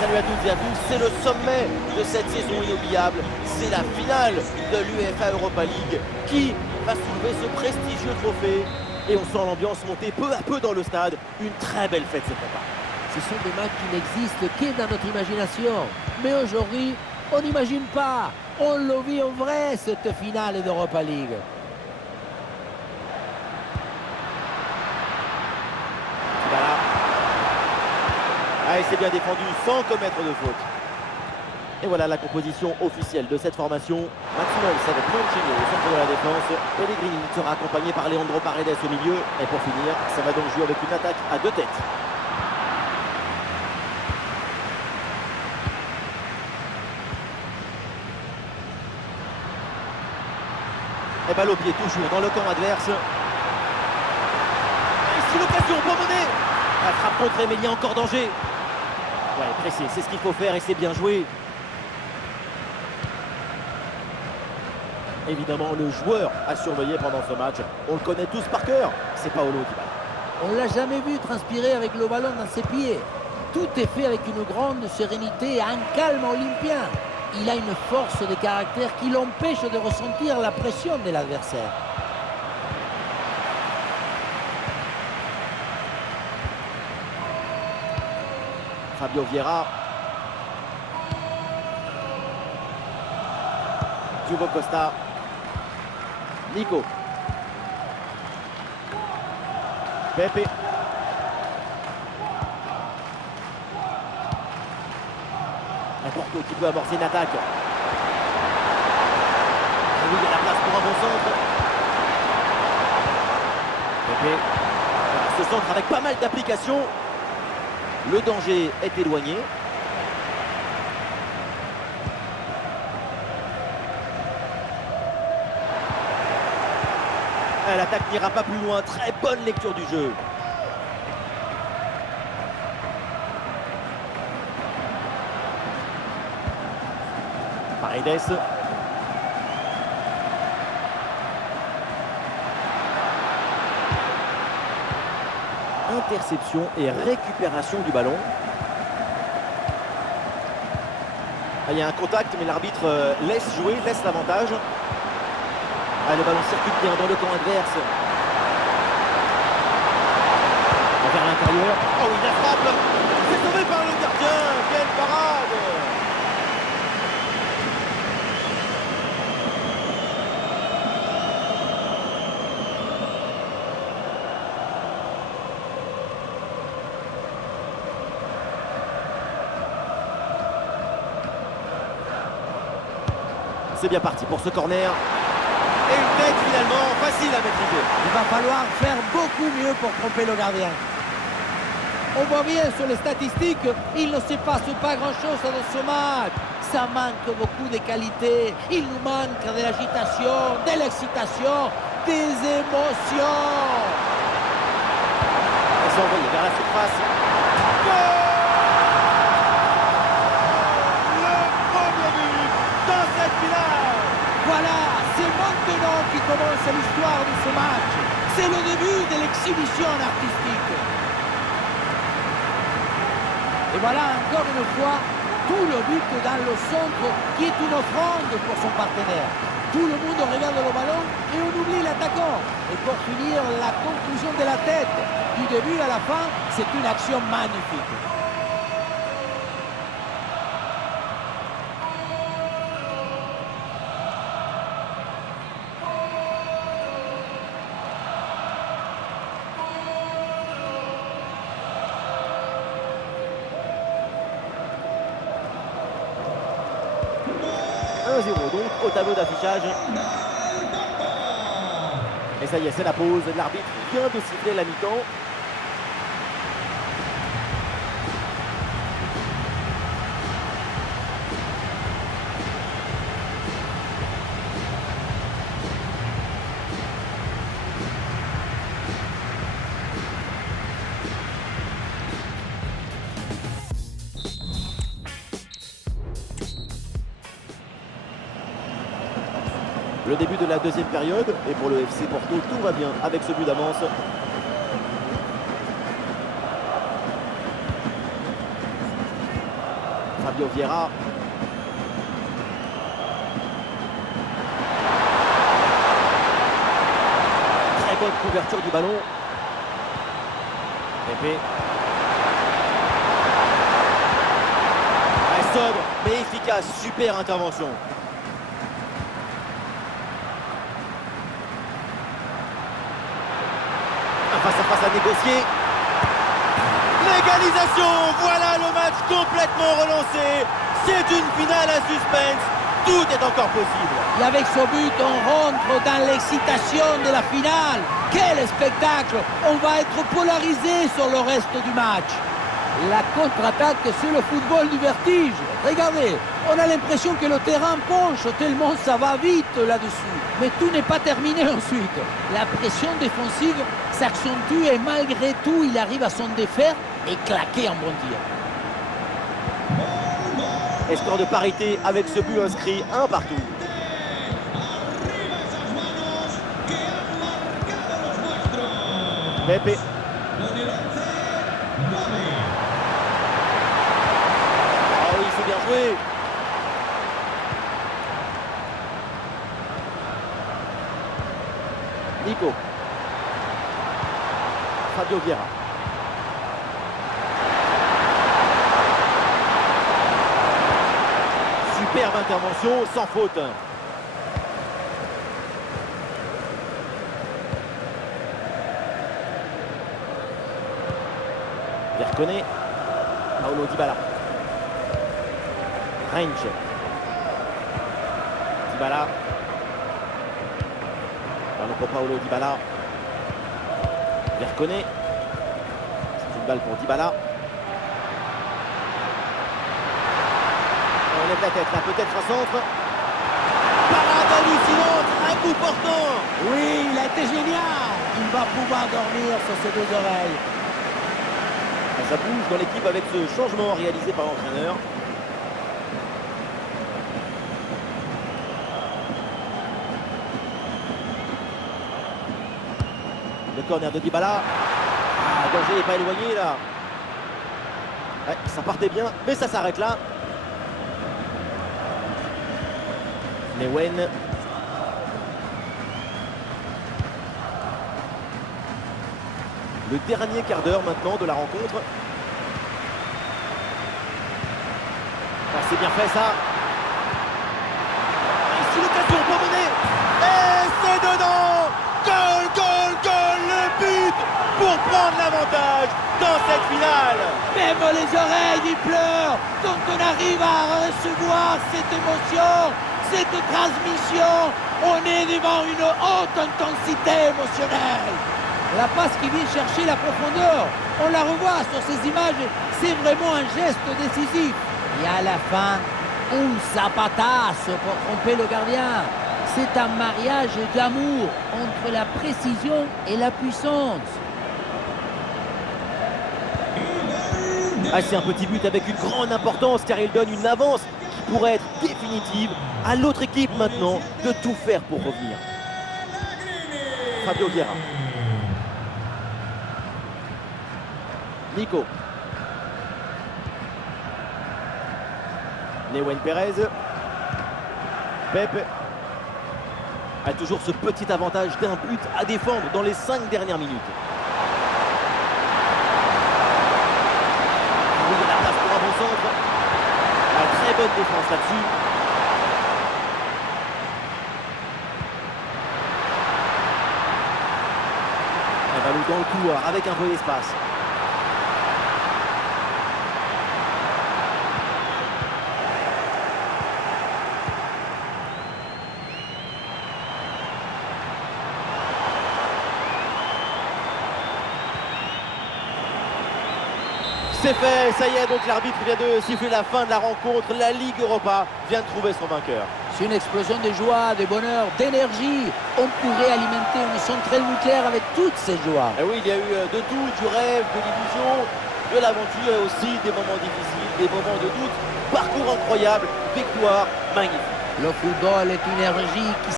Salut à toutes et à tous, c'est le sommet de cette saison inoubliable. C'est la finale de l'UEFA Europa League qui va soulever ce prestigieux trophée. Et on sent l'ambiance monter peu à peu dans le stade. Une très belle fête se prépare. Ce sont des matchs qui n'existent que dans notre imagination. Mais aujourd'hui, on n'imagine pas. On le vit en vrai, cette finale d'Europa League. Voilà. Ah, et c'est bien défendu sans commettre de faute. Et voilà la composition officielle de cette formation. Maximum, c'est avec Mancini au centre de la défense. Pellegrini sera accompagné par Leandro Paredes au milieu. Et pour finir, ça va donc jouer avec une attaque à deux têtes. Et balle au pied toujours dans le camp adverse. Et ici l'occasion pour mener. La frappe contrée mais il y a encore danger. Ouais, pressé, c'est ce qu'il faut faire et c'est bien joué. Évidemment, le joueur à surveiller pendant ce match, on le connaît tous par cœur, c'est Paolo Dybala. On ne l'a jamais vu transpirer avec le ballon dans ses pieds. Tout est fait avec une grande sérénité et un calme olympien. Il a une force de caractère qui l'empêche de ressentir la pression de l'adversaire. Fabio Vieira. Diogo Costa. Nico. Pepe. Un Porto qui peut amorcer une attaque. Ah oui, il y a la place pour un bon centre. Pepe. Ce centre avec pas mal d'applications. Le danger est éloigné. L'attaque n'ira pas plus loin. Très bonne lecture du jeu. Paredes. Interception et récupération du ballon. Ah, il y a un contact, mais l'arbitre laisse jouer, laisse l'avantage. Ah, le ballon circule bien dans le camp adverse. Vers l'intérieur. Oh oui, la frappe. C'est sauvé par le gardien. Quelle parade. C'est bien parti pour ce corner. Et une tête finalement facile à maîtriser. Il va falloir faire beaucoup mieux pour tromper le gardien. On voit bien sur les statistiques, il ne se passe pas grand-chose dans ce match. Ça manque beaucoup de qualité. Il nous manque de l'agitation, de l'excitation, des émotions. Et s'envoyer vers la surface. Voilà, c'est maintenant qui commence l'histoire de ce match. C'est le début de l'exhibition artistique. Et voilà encore une fois, tout le but dans le centre qui est une offrande pour son partenaire. Tout le monde regarde le ballon et on oublie l'attaquant. Et pour finir, la conclusion de la tête. Du début à la fin, c'est une action magnifique. Donc au tableau d'affichage. Et ça y est, c'est la pause. L'arbitre vient de siffler la mi-temps. Le début de la deuxième période, et pour le FC Porto, tout va bien avec ce but d'avance. Fabio Vieira. Très bonne couverture du ballon. Pepe. Sobre mais efficace, super intervention. Un face-à-face à négocier. L'égalisation, voilà le match complètement relancé. C'est une finale à suspense, tout est encore possible. Et avec ce but, on rentre dans l'excitation de la finale. Quel spectacle! On va être polarisé sur le reste du match. La contre-attaque, c'est le football du vertige. Regardez, on a l'impression que le terrain penche tellement ça va vite là-dessus. Mais tout n'est pas terminé ensuite. La pression défensive s'accentue et malgré tout, il arrive à s'en défaire et claquer en bon tir. Et score de parité avec ce but inscrit, un partout. Pepe. Ah oui, c'est bien joué. Nico. Fabio Vieira. Superbe intervention, sans faute. Verconet. Paulo Dybala. Rensch. Dybala. Ballon pour Paulo Dybala. Verconet. C'est une balle pour Dybala. On lève la tête là, peut-être un centre. Parade hallucinante, un coup portant. Oui, il a été génial. Il va pouvoir dormir sur ses deux oreilles. Ça bouge dans l'équipe avec ce changement réalisé par l'entraîneur. Le corner de Dybala. Ah, le danger n'est pas éloigné là. Ouais, ça partait bien, mais ça s'arrête là. Mewen. Le dernier quart d'heure maintenant de la rencontre. Ah, c'est bien fait ça. Ici l'occasion pour mener. Et c'est dedans. Goal, goal, goal. Le but pour prendre l'avantage dans cette finale. Même les oreilles y pleurent quand on arrive à recevoir cette émotion, cette transmission. On est devant une haute intensité émotionnelle. La passe qui vient chercher la profondeur, on la revoit sur ces images, c'est vraiment un geste décisif. Et à la fin, un zapatazo pour tromper le gardien. C'est un mariage d'amour entre la précision et la puissance. Ah, c'est un petit but avec une grande importance car il donne une avance qui pourrait être définitive. À l'autre équipe maintenant de tout faire pour revenir. Fabio Vieira. Nico. Newen Perez. Pepe a toujours ce petit avantage d'un but à défendre dans les 5 dernières minutes. Oui, il y a la place pour un bon centre. La très bonne défense là-dessus. Un ballon dans le couloir avec un peu d'espace. C'est fait, ça y est, donc l'arbitre vient de siffler la fin de la rencontre. La Ligue Europa vient de trouver son vainqueur. C'est une explosion de joie, de bonheur, d'énergie. On pourrait alimenter une centrale nucléaire avec toutes ces joies. Et oui, il y a eu de tout, du rêve, de l'illusion, de l'aventure et aussi des moments difficiles, des moments de doute. Parcours incroyable, victoire magnifique. Le football est une énergie qui